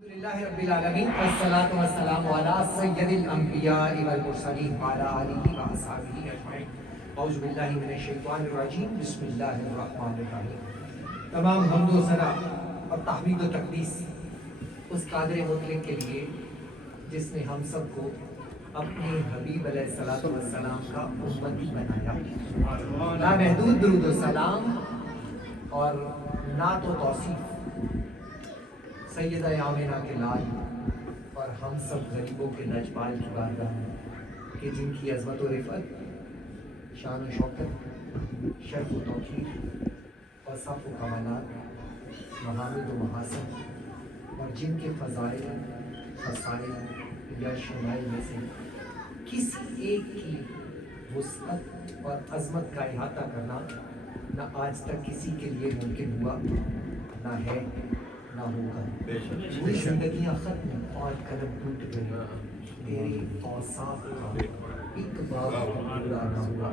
للہ رب العالمین والصلاة والسلام علی سید الانبیاء والمرسلین وعلی آلہ واصحابہ اجمعین۔ اعوذ باللہ من الشیطان الرجیم، بسم اللہ الرحمن الرحیم۔ تمام حمد و ثنا اور تحمید و تقدیس اس قادر مطلق کے لیے جس نے ہم سب کو اپنے حبیب علیہ الصلوۃ والسلام کا امتی بنایا۔ لامحدود درود و سلام اور نعت و توصیف سیدہ آمنہ کے لال اور ہم سب غریبوں کے نجمال کی بارگاہ میں کہ جن کی عظمت و رفعت، شان و شوکت، شرف و توقیر اور صف و کمالات، محامد و محاسن اور جن کے فضائل، خصائل یا شمائل میں سے کسی ایک کی وسعت اور عظمت کا احاطہ کرنا نہ آج تک کسی کے لیے ممکن ہوا، نہ ہے، نہ ہوگا۔ پوری زندگیاں ختم اور قلم ٹوٹ گئی، تیرے اوصاف کا ایک بار پورا نہ ہوا۔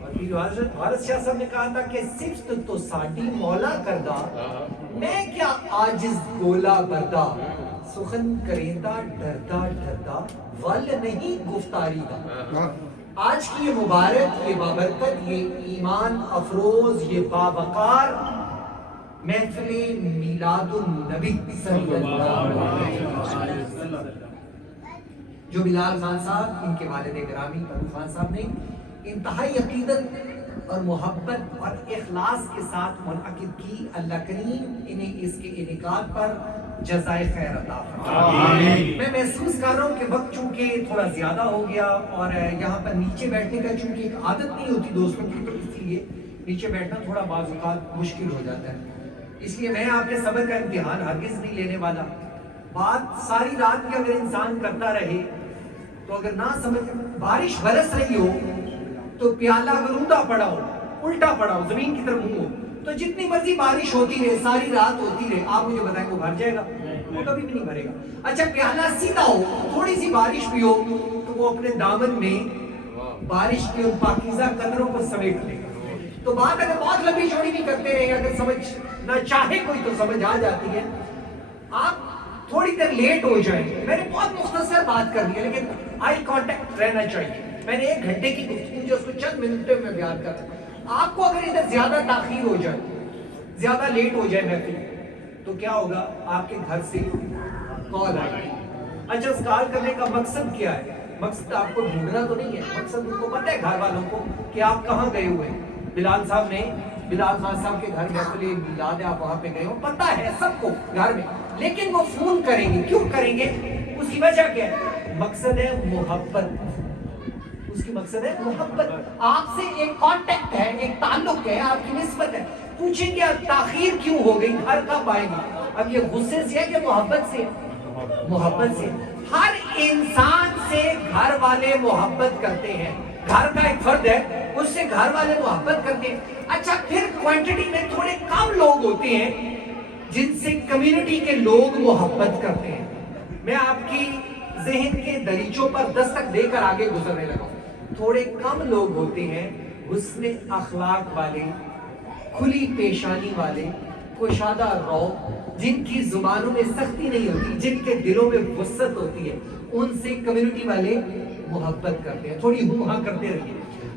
اور پھر حضرت حارث شاہ صاحب نے کہا تھا کہ صفت تو ساڈی مولا کردہ، میں کیا عاجز گولا بردا، سخن کریندہ ڈردا ڈردا، ول نہیں گفتاری دا۔ آج کی یہ مبارک، یہ بابرکت، یہ ایمان افروز، یہ باوقار محفل میلاد النبی صلی اللہ علیہ وسلم جو بلال خان صاحب، ان کے والد گرامی ابو خان صاحب نے انتہائی عقیدت اور محبت اور اخلاص کے ساتھ منعقد کی، اللہ کریم انہیں اس کے انعقاد پر جزائے خیر عطا فرمائے۔ میں محسوس کر رہا ہوں کہ وقت چونکہ تھوڑا زیادہ ہو گیا اور یہاں پر نیچے بیٹھنے کا چونکہ ایک عادت نہیں ہوتی دوستوں کی، تو اس لیے نیچے بیٹھنا تھوڑا بعض اوقات مشکل ہو جاتا ہے۔ اس لیے میں آپ کے صبر کا امتحان ہرگز نہیں لینے والا۔ بات ساری رات کی اگر انسان کرتا رہے تو اگر نہ سمجھ، بارش برس رہی ہو تو پیالہ اگر اوندا پڑا ہو، الٹا پڑا ہو، زمین کی طرف منہ ہو، تو جتنی مرضی بارش ہوتی رہے، ساری رات ہوتی رہے، آپ مجھے بتائیں وہ بھر جائے گا؟ وہ کبھی بھی نہیں بھرے گا۔ اچھا پیالہ سیدھا ہو، تھوڑی سی بارش بھی ہو تو وہ اپنے دامن میں بارش کے ان پاکیزہ قدروں کو سمیٹ لے گا۔ تو بات اگر بہت لمبی چوڑی بھی کرتے رہے، اگر سمجھ نہ چاہے کوئی تو سمجھ آ جاتی ہے۔ آپ تھوڑی دیر لیٹ ہو جائیں، میں نے بہت مختصر بات کر دی ہے لیکن آئی کانٹیکٹ رہنا چاہیے۔ میں نے 1 گھنٹے کی گفتگو جو اس کو چند منٹوں میں بیان کر رہا ہوں۔ آپ کو اگر ادھر زیادہ تاخیر ہو جائے، زیادہ لیٹ ہو جائے محفل، تو کیا ہوگا؟ آپ کے گھر سے کال آئے گی۔ اچھا اس کال کرنے کا مقصد کیا ہے؟ مقصد آپ کو ڈھونڈنا تو نہیں ہے، مقصد ان کو پتہ ہے گھر والوں کو کہ آپ کہاں گئے ہوئے ہیں۔ بلال خان صاحب کے گھر محفل میلاد ہے، آپ وہاں پہ گئے ہو، پتہ ہے سب کو گھر میں، لیکن وہ فون کریں گے۔ کیوں کریں گے؟ اس کی وجہ کیا ہے؟ مقصد ہے محبت۔ اس کی مقصد ہے محبت، آپ سے ایک کانٹیکٹ ہے، ایک تعلق ہے، آپ کی نسبت ہے۔ پوچھیں گے تاخیر کیوں ہو گئی، گھر کب آئیں گے؟ اب یہ غصے سے ہے کہ محبت سے؟ محبت سے۔ ہر انسان سے گھر والے محبت کرتے ہیں، گھر کا ایک فرد ہے، اس سے گھر والے محبت کرتے ہیں۔ اچھا پھر کوانٹٹی میں تھوڑے کم لوگ ہوتے ہیں جن سے کمیونٹی کے لوگ محبت کرتے ہیں۔ میں آپ کی ذہن کے دریچوں پر دستک دے کر آگے گزرنے لگا ہوں۔ تھوڑے کم لوگ ہوتے ہیں حسن اخلاق والے، کھلی پیشانی والے، کشادہ رو، جن کی زبانوں میں سختی نہیں ہوتی، جن کے دلوں میں وسعت ہوتی ہے، ان سے کمیونٹی والے محبت کرتے ہیں۔ تھوڑی ہاں کرتے رہیے۔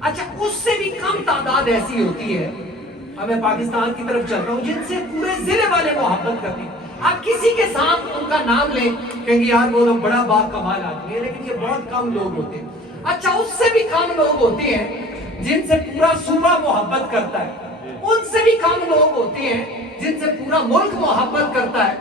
اچھا اس سے بھی کم تعداد ایسی ہوتی ہے، اب میں پاکستان کی طرف چلتا ہوں، جن سے پورے ضلع والے محبت کرتے ہیں۔ آپ کسی کے ساتھ ان کا نام لیں، کہیں گے یار وہ لوگ بڑا با کمال آدمی ہے، لیکن یہ بہت کم لوگ ہوتے ہیں۔ اچھا اس سے بھی کم لوگ ہوتے ہیں جن سے پورا صوبہ محبت کرتا ہے، ان سے بھی کم لوگ ہوتے ہیں جن سے پورا ملک محبت کرتا ہے۔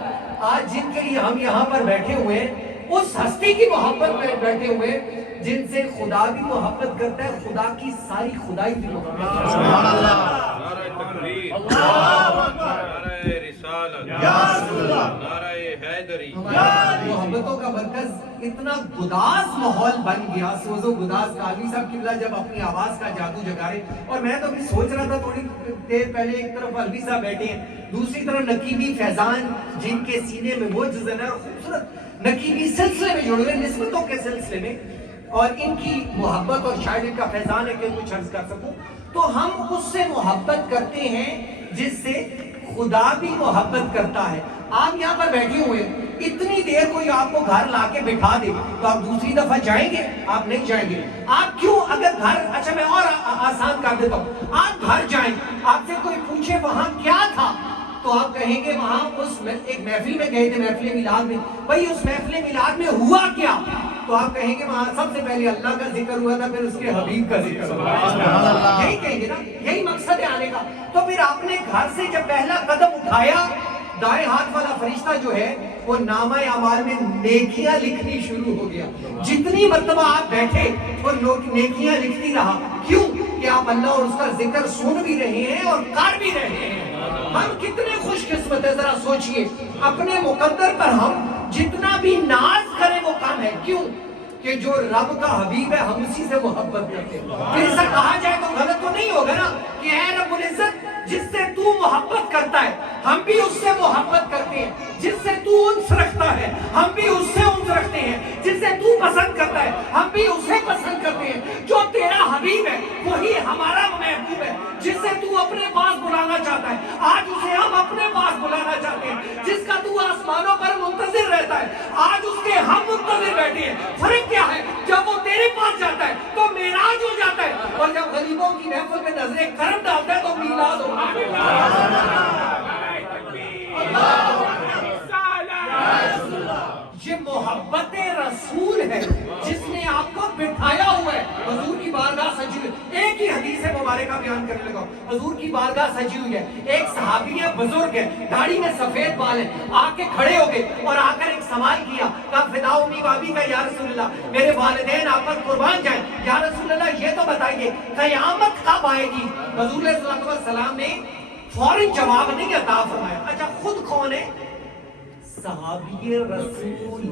آج جن کے لیے ہم یہاں پر بیٹھے ہوئے ہیں، اس ہستی کی محبت میں بیٹھے ہوئے جن سے خدا بھی محبت کرتا ہے، خدا کی ساری خدائی بھی محبت کرتا ہے۔ سبحان اللہ، نعرہ تکبیر، اللہ اکبر، نعرہ رسالت، یا رسول اللہ، نعرہ حیدری۔ محبتوں کا مرکز اتنا گداز ماحول بن گیا، سوز و گداز کا۔ علی صاحب قبلہ جب اپنی آواز کا جادو جگا رہے، اور میں تو بھی سوچ رہا تھا تھوڑی دیر پہلے، ایک طرف علوی صاحب بیٹھے ہیں، دوسری طرف نقیبی فیضان جن کے سینے میں وہ جزن ہے، خوبصورت نقیبی سلسلے میں جڑے ہوئے، نسبتوں کے سلسلے میں، اور ان کی محبت اور شاید ان کا فیضان ہے کہ کچھ عرض کر سکوں، تو ہم اس سے محبت کرتے ہیں جس سے خدا بھی محبت کرتا ہے۔ آپ یہاں پر بیٹھے ہوئے ہیں, اتنی دیر کوئی آپ کو گھر لا کے بٹھا دے تو آپ دوسری دفعہ جائیں گے؟ آپ نہیں جائیں گے. آپ کیوں اگر گھر, اچھا میں اور آسان کر دیتا ہوں, آپ گھر جائیں, آپ سے کوئی پوچھے وہاں کیا تھا تو آپ کہیں گے وہاں اس ایک محفل میں گئے تھے, محفل میلاد میں. بھئی اس محفل میلاد میں ہوا کیا؟ تو آپ کہیں گے وہاں سب سے پہلے اللہ کا ذکر ہوا تھا, پھر اس کے حبیب کا ذکر ہوا. یہی کہیں گے نا, یہی مقصد ہے آنے کا. تو پھر آپ نے گھر سے جب پہلا قدم اٹھایا, دائیں ہاتھ والا فرشتہ جو ہے وہ نامہ اعمال میں نیکیاں لکھنی شروع ہو گیا. جتنی مرتبہ آپ بیٹھے وہ نیکیاں لکھتی رہا. کیوں کہ آپ اللہ اور اس کا ذکر سن بھی رہے ہیں اور کر بھی رہے ہیں. ہم کتنے خوش قسمت ہے, ذرا سوچئے. اپنے مقدر پر ہم جتنا بھی ناز کریں وہ کم ہے. کیوں کہ جو رب کا حبیب ہے ہم اسی سے محبت کرتے ہیں. پھر ایسا کہا جائے تو غلط تو نہیں ہوگا نا کہ اے رب العزت جس سے تو محبت کرتا ہے ہم بھی اس سے محبت کرتے ہیں, جس سے تو انس رکھتا ہے ہم بھی اس سے انس رکھتے ہیں, جس سے تو پسند کرتا ہے ہم بھی اسے پسند کرتے ہیں. جو تیرا حبیب ہے وہی ہمارا محبوب ہے, جس سے تو اپنے پاس بلانا چاہتا ہے آج اسے ہم اپنے پاس بلانا چاہتے ہیں. جس کا تو آسمانوں پر منتظر رہتا ہے آج اس کے ہم منتظر بیٹھے ہیں. فرق کیا ہے, جب وہ تیرے پاس جاتا ہے تو معراج ہو جاتا ہے, اور جب غریبوں کی محفل میں نظر کرم ڈالتا ہے تو میلاد ہو. یہ محبت رسول ہے جس نے آپ کو بٹھایا ہوا ہے. حضور کی بارگاہ سجی ہوئی, ایک ہی حدیث مبارکہ بیان کرنے لگا. حضور کی بارگاہ سجی ہوئی ہے, ایک صحابی ہے, بزرگ ہے, داڑھی میں سفید بال ہے, آ کے کھڑے ہو گئے اور آ کر ایک سوال کیا, کہا فدا امی بابی کا یا رسول اللہ, میرے والدین آپ پر قربان جائیں, یا رسول اللہ یہ تو بتائیے قیامت کب آئے گی؟ حضور صلی اللہ علیہ وسلم نے فوراً جواب نہیں عطا فرمایا. اچھا خود کون ہے؟ صحابی رسول.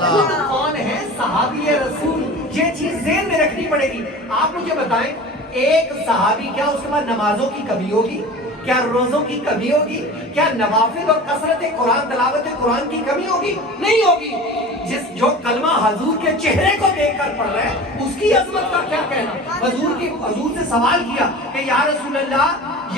خود کون ہے؟ صحابی رسول. یہ چیز ذہن میں رکھنی پڑے گی. آپ مجھے بتائیں ایک صحابی, کیا اس کے بعد نمازوں کی کمی ہوگی؟ کیا روزوں کی کمی ہوگی؟ کیا نوافل اور کثرت قرآن تلاوت قرآن کی کمی ہوگی؟ نہیں ہوگی. جو کلمہ حضور کے چہرے کو دیکھ کر پڑھ رہا ہے اس کی عظمت کا کیا کہنا. حضور سے سوال کیا کہ یا رسول اللہ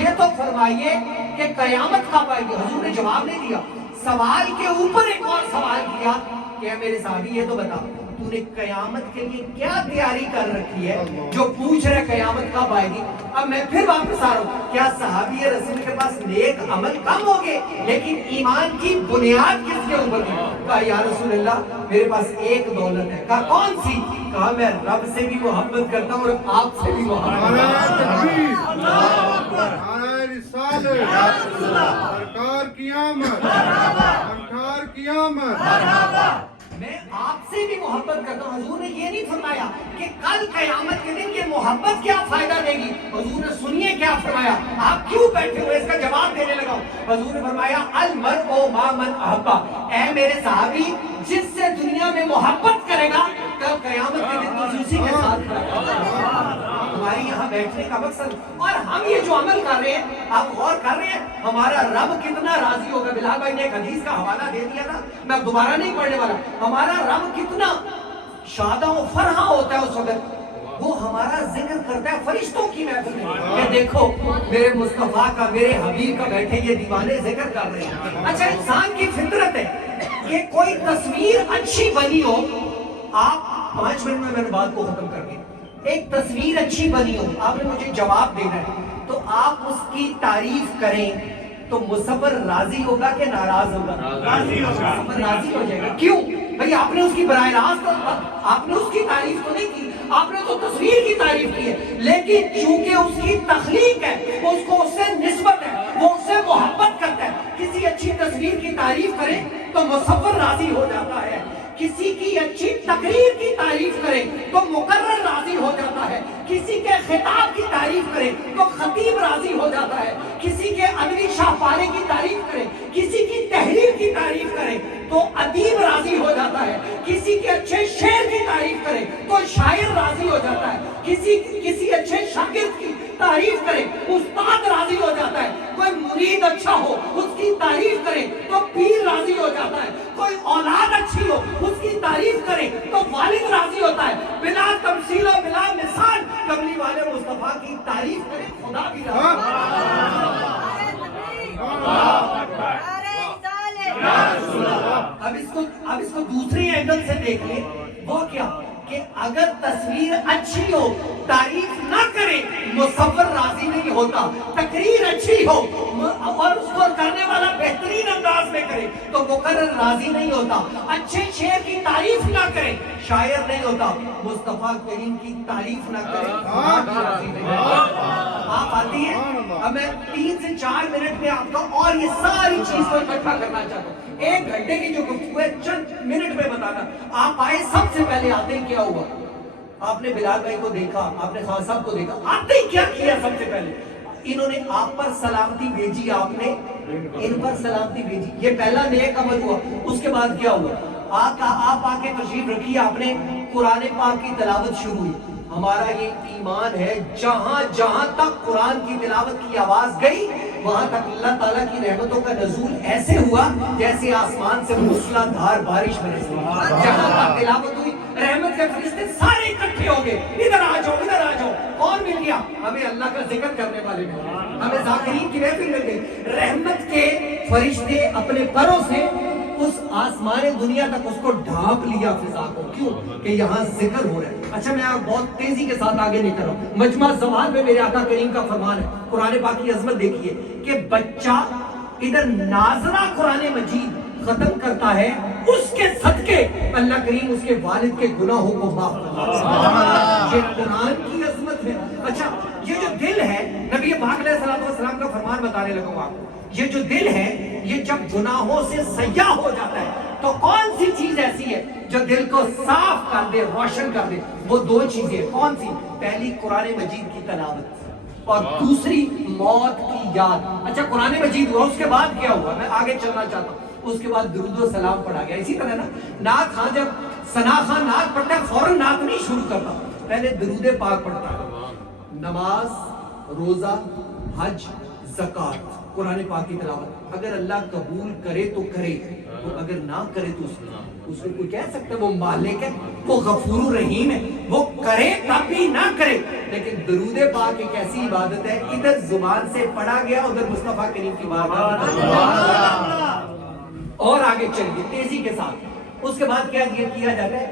یہ تو فرمائیے کہ قیامت کب آئے گی؟ حضور نے جواب نہیں دیا. سوال کے اوپر ایک اور سوال کیا کہ میرے صحابی یہ تو بتا تو نے قیامت کے لیے کیا تیاری کر رکھی ہے جو پوچھ رہے قیامت کب آئے گی. اب میں پھر واپس آ رہا ہوں, کیا صحابی رسول کے پاس نیک عمل کم ہو گئے لیکن ایمان کی بنیاد کس کے اوپر تھی؟ کہا یا رسول اللہ میرے پاس ایک دولت ہے. کہا کون سی؟ کہا میں رب سے بھی محبت کرتا ہوں اور آپ سے بھی محبت کرتا ہوں. سرکار کی آمد, سرکار کی آمد. میں آپ سے بھی محبت کرتا ہوں. حضور نے یہ نہیں فرمایا کہ کل قیامت کے دن یہ محبت کیا فائدہ دے گی. حضور نے سنیے کیا فرمایا, آپ کیوں بیٹھے ہوئے اس کا جواب دینے لگا. حضور نے فرمایا المرء مع من احب. اے میرے صحابی جس سے دنیا میں محبت کرے گا کل قیامت کے دن تو اسی کے ساتھ رہے. ہمارے یہاں بیٹھنے کا مقصد, اور ہم یہ جو عمل کر رہے ہیں آپ غور کر رہے ہیں ہمارا رب کتنا راضی ہوگا. بلال بھائی نے ایک حدیث کا حوالہ دے دیا تھا, میں دوبارہ نہیں پڑھنے والا. ہمارا رب کتنا شادہ و فرحاں ہوتا ہے اس وقت, وہ ہمارا ذکر کرتا ہے فرشتوں کی محفل میں کہ دیکھو میرے مصطفیٰ کا, میرے حبیب کا بیٹھے یہ دیوانے ذکر کر رہے ہیں. اچھا انسان کی فطرت ہے کہ کوئی تصویر اچھی بنی ہو, آپ 5 منٹ میں میں نے بات کو ختم کر دی. ایک تصویر اچھی بنی ہو, آپ نے مجھے جواب دینا ہے, تو آپ اس کی تعریف کریں تو مصور راضی ہوگا کہ ناراض ہوگا؟ راضی ہو جائے گا. کیوں بھئی آپ نے اس کی براہ راست آپ نے اس کی تعریف تو نہیں کی, آپ نے تو تصویر کی تعریف کی ہے, لیکن چونکہ اس کی تخلیق ہے, اس کو اس سے نسبت ہے, وہ اس سے محبت کرتا ہے. کسی اچھی تصویر کی تعریف کریں تو مصور راضی ہو جاتا ہے, کسی کی اچھی تقریر کی تعریف کریں تو مقرر راضی ہو جاتا ہے, کسی کے خطاب کی تعریف کریں تو خطیب راضی ہو جاتا ہے, کسی کے ادبی شاہپارے کی تعریف کریں, کسی کی تحریر کی تعریف کریں تو ادیب راضی ہو جاتا ہے, کسی کے اچھے شعر کی تعریف کریں تو شاعر راضی ہو جاتا ہے, کسی اچھے شاگرد کی تعریف کریں استاد راضی ہو جاتا ہے, کوئی مرید اچھا ہو اس کی تعریف کریں تو پیر راضی ہو جاتا ہے, کوئی اولاد اچھی ہو اس کی تعریف کریں تو والد راضی ہوتا ہے. بلا تمثیل و بلا مثال کملی والے مصطفیٰ کی تعریف کریں خدا بھی راضی ہوتا ہے. دیکھ لیں وہ کیا کہ اگر تصویر اچھی ہو تعریف نہ کرے مصور راضی نہیں ہوتا، تقریر اچھی ہو اور اس کو کرنے والا بہترین انداز میں کرے تو مقرر راضی نہیں ہوتا، اچھے شعر کی تعریف نہ کرے شاعر نہیں ہوتا، مصطفیٰ کریم کی تعریف نہ کرے راضی نہیں ہوتا۔ آپ آتی ہیں، اب میں 3 سے 4 منٹ میں آپ کو اور یہ ساری چیز کو اکٹھا کرنا چاہتا ہوں، 1 گھنٹے کی جو گفتگو ہے چند منٹ میں بتانا۔ آپ آئے، سب سے پہلے آتے ہی کیا ہوا؟ آپ نے بلال بھائی کو دیکھا، آپ نے خان صاحب کو دیکھا، آتے ہی کیا کیا؟ سب سے پہلے انہوں نے آپ پر سلامتی بھیجی، آپ نے ان پر سلامتی بھیجی، یہ پہلا نیک عمل ہوا۔ اس کے بعد کیا ہوا؟ آپ آ کے تشریف رکھی، آپ نے قرآن پاک کی تلاوت شروع ہوئی۔ ہمارا یہ ایمان ہے جہاں جہاں تک قرآن کی تلاوت کی آواز گئی وہاں تک اللہ تعالیٰ کی رحمتوں کا نزول ایسے ہوا جیسے آسمان سے موسلا دھار بارش برسی۔ جہاں تک تلاوت ہوئی رحمت کے فرشتے سارے اکٹھے ہو گئے، ادھر آ جاؤ ادھر آ جاؤ۔ کون مل گیا؟ ہمیں اللہ کا ذکر کرنے والے مل گئے، ہمیں ذاکرین کی محفل مل گئی۔ رحمت کے فرشتے اپنے پروں سے اس آسمان دنیا تک اس کو ڈھانپ لیا فضا کو، کیوں کہ یہاں ذکر ہو رہا ہے۔ اچھا میں بہت تیزی کے ساتھ آگے نہیں کر رہا ہوں، مجمع زوال میں میرے آقا کریم کا فرمان ہے، قرآن پاک کی عظمت دیکھیے کہ بچہ ادھر ناظرہ قرآن مجید ختم کرتا ہے، اس کے صدقے اللہ کریم اس کے والد کے گناہوں کو معاف کرتا ہے۔ یہ قرآن کی عظمت ہے۔ اچھا یہ جو دل ہے، نبی پاک علیہ السلام کا فرمان بتانے لگا ہوں آپ کو، یہ جو دل ہے یہ جب گناہوں سے سیاہ ہو جاتا ہے تو کون سی چیز ایسی ہے جو دل کو صاف کر دے، روشن کر دے؟ وہ 2 چیزیں، کون سی؟ پہلی قرآن مجید کی تلاوت اور دوسری موت کی یاد۔ اچھا قرآن مجید ہوا، اس کے بعد کیا ہوا؟ میں آگے چلنا چاہتا ہوں۔ اس کے بعد درود و سلام پڑھا گیا۔ اسی طرح نا نعت خان جب ثنا خان نعت پڑھتا ہے فوراً نعت نہیں شروع کرتا، پہلے درود پاک پڑھتا ہے۔ نماز، روزہ، حج، زکات، قرآن پاک کی تلاوت، اگر اللہ قبول کرے تو کرے، تو اگر نہ کرے تو اس کو کوئی کہہ سکتا ہے وہ مالک ہے، وہ غفور رحیم ہے، وہ کرے تب بھی نہ کرے۔ لیکن درود پاک ایک ایسی عبادت ہے، ادھر زبان سے پڑھا گیا ادھر مصطفیٰ کریم کی بارگاہ۔ اور آگے چلیے تیزی کے ساتھ، اس کے بعد کیا کیا جاتا ہے؟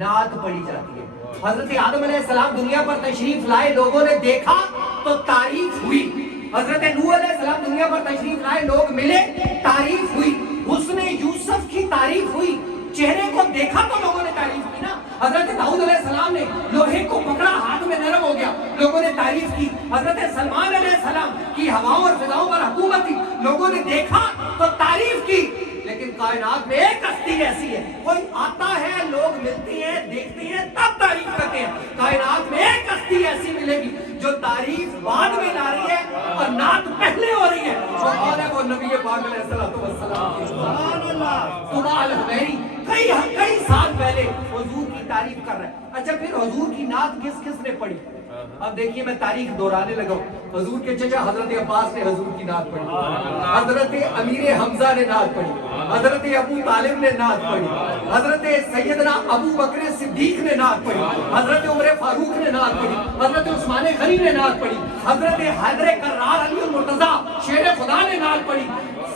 نعت پڑھی جاتی ہے۔ حضرت آدم علیہ السلام دنیا پر تشریف لائے، لوگوں نے دیکھا تو تعریف ہوئی۔ حضرت نوح علیہ السلام دنیا پر تشریف لائے، لوگ ملے، تعریف ہوئی۔ حسن یوسف کی تعریف ہوئی، چہرے کو دیکھا تو لوگوں نے تعریف کی نا۔ حضرت داؤد علیہ السلام نے لوہے کو پکڑا، ہاتھ میں نرم ہو گیا، لوگوں نے تعریف کی۔ حضرت سلمان علیہ السلام کی ہواؤں اور فضاؤں پر حکومت تھی، لوگوں نے دیکھا تو تعریف کی۔ لیکن کائنات میں ایک ہستی ایسی ہے، کوئی آتا ہے، لوگ ملتے ہیں، دیکھتے ہیں، تب تعریف کرتے ہیں۔ کائنات میں ایک ہستی ایسی ملے گی جو تعریف بعد میں لا رہی ہے اور نعت پہلے ہو رہی ہے، وہ کون ہے؟ وہ نبی پاک علیہ السلام کی خدا الحمیری کئی سال پہلے حضور کی تعریف کر رہا ہے۔ اچھا پھر حضور کی نعت کس کس نے پڑھی؟ اب دیکھیے میں تاریخ دہرانے لگا ہوں۔ حضور کے چچا حضرت عباس نے حضور کی نعت پڑھی، حضرت امیر حمزہ نے نعت پڑھی، حضرت ابو طالب نے نعت پڑھی، حضرت سیدنا ابو بکر صدیق نے نعت پڑھی، حضرت عمر فاروق نے نعت پڑھی، حضرت عثمان غنی نے نعت پڑھی، حضرت حیدر کرار علی المرتضیٰ شیر خدا نے نعت پڑھی،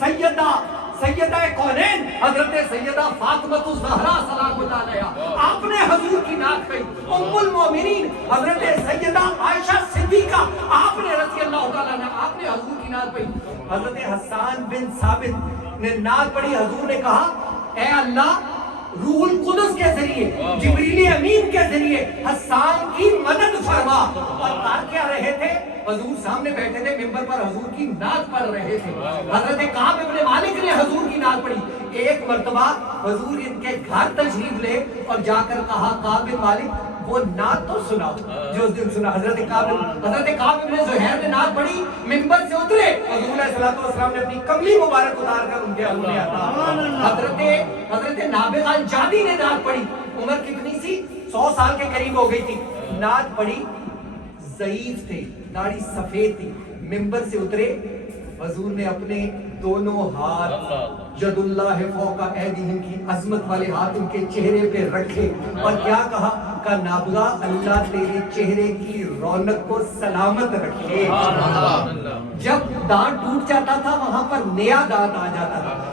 سیدہ کونین حضرت سیدہ فاطمہ الزہرا سلام اللہ علیہا آپ نے حضور کی نعت کہی، ام المومنین حضرت سیدہ عائشہ صدیقہ آپ نے رضی اللہ تعالیٰ عنہ آپ نے حضور کی نعت پڑھی، حضرت حسان بن ثابت نے نعت پڑھی۔ حضور نے کہا اے اللہ روح القدس کے ذریعے جبریل امین کے ذریعے حسان کی مدد فرما۔ اور کر کیا رہے تھے؟ حضور سامنے بیٹھے تھے، منبر پر حضور کی نعت پڑھ رہے تھے۔ حضرت کعب ابن مالک نے حضور کی نعت پڑھی۔ ایک مرتبہ حضور ان کے گھر تشریف لے اور جا کر کہا کعب بن مالک وہ نعت تو سناؤ جو اس دن سنا۔ حضرت کعب ابن زہیر نے نعت پڑھی، منبر سے اترے، حضور علیہ السلام نے اپنی کملی مبارک اتار کر ان کے حضور میں عطا۔ حضرت نابغہ الجادی نے نعت پڑھی، عمر کتنی سی؟ 100 سال کے قریب ہو گئی تھی، نعت پڑھی، ضعیف تھے، داڑھی سفید تھی، منبر سے اترے، حضور نے اپنے دونوں ہاتھ ید اللہ فوق ایدیہم کی عظمت والے ہاتھ ان کے چہرے پہ رکھے اور کیا کہا کہ نابغہ اللہ تیرے چہرے کی رونق کو سلامت رکھے۔ جب دانت ٹوٹ جاتا تھا وہاں پر نیا دانت آ جاتا تھا،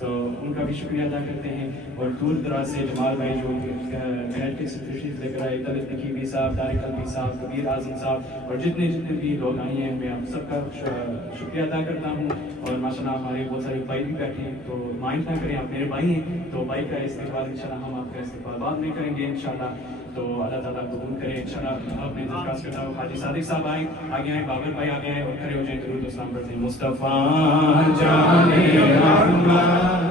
تو ان کا بھی شکریہ ادا کرتے ہیں. اور دور دراز سے جمال بھائی جو کنیکٹک سے تشریف لے کر آئے, طلعت نقیبی صاحب, طارق الفی صاحب, کبیر اعظم صاحب, اور جتنے بھی لوگ آئے ہیں, میں آپ سب کا شکریہ ادا کرتا ہوں. اور ماشاء اللہ ہمارے بہت سارے بھائی بھی بیٹھے ہیں, تو مائنڈ نہ کریں, آپ میرے بھائی ہیں, تو بھائی کا استقبال انشاءاللہ ہم آپ کا استقبال بعد میں کریں گے انشاءاللہ. تو اللہ تعالیٰ قبول کرے انشاءاللہ. آپ نے درخواست کرتا ہوں حاجی صادق صاحب آئے, آگے آئے, بابر بھائی آگے آئے, اور کھڑے ہو جائیں, درود و سلام پڑھتے ہیں. مصطفیٰ جان احمد